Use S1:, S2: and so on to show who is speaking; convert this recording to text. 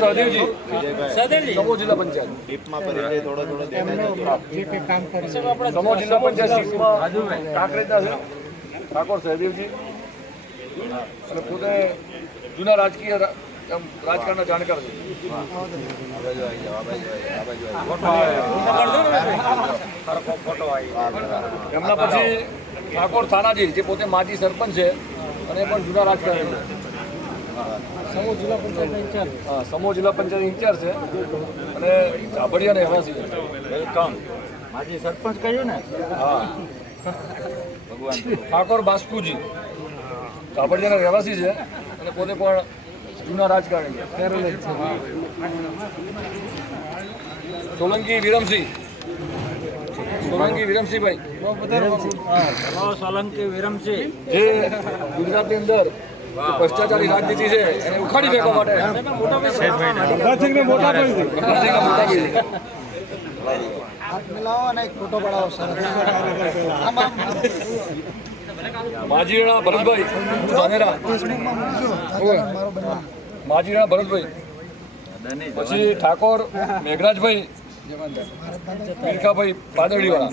S1: સહદેવજી.
S2: સદેલી
S1: સમો જિલ્લા પંચાયત.
S3: ટીપમાં પરિચય થોડો થોડો દેખાય છે
S1: સમો જિલ્લા પંચાયત સીટમાં કાંકરેજના છે. ઠાકોર સહદેવજી. અને પોતે જૂના રાજકીય રાજકારણના જાણકાર છે. એમના પછી ઠાકોર થાનાજી જે પોતે માજી સરપંચ છે અને પણ જૂના રાજકારણી છે. હા સમો જિલ્લા પંચાયત ઇન્ચાર્જ છે. અને ચાબડિયાના રહેવાસી છે.
S3: વેલકમ. માજી સરપંચ કહ્યું ને?
S1: હા.
S3: ભગવાન.
S1: ઠાકોર બાસ્કુજી ચાબડિયાના રહેવાસી છે અને પોતે પણ જૂના રાજકારણી છે. સોલંકી વિરમસિંહ. સોલંકી વિરમસિંહભાઈ.
S2: સોલંકી વિરમસિંહ.
S1: જે ગુજરાતની અંદર જે ભ્રષ્ટાચારી રાજનીતિ છે એને ઉખાડી ફેંકવા માટે. મોટા માજીરાણા ભરતભાઈ ધાનેરા. માજીરાણા ભરતભાઈ. પછી ઠાકોર મેઘરાજભાઈ મિલકાભાઈ પાદરડીવાળા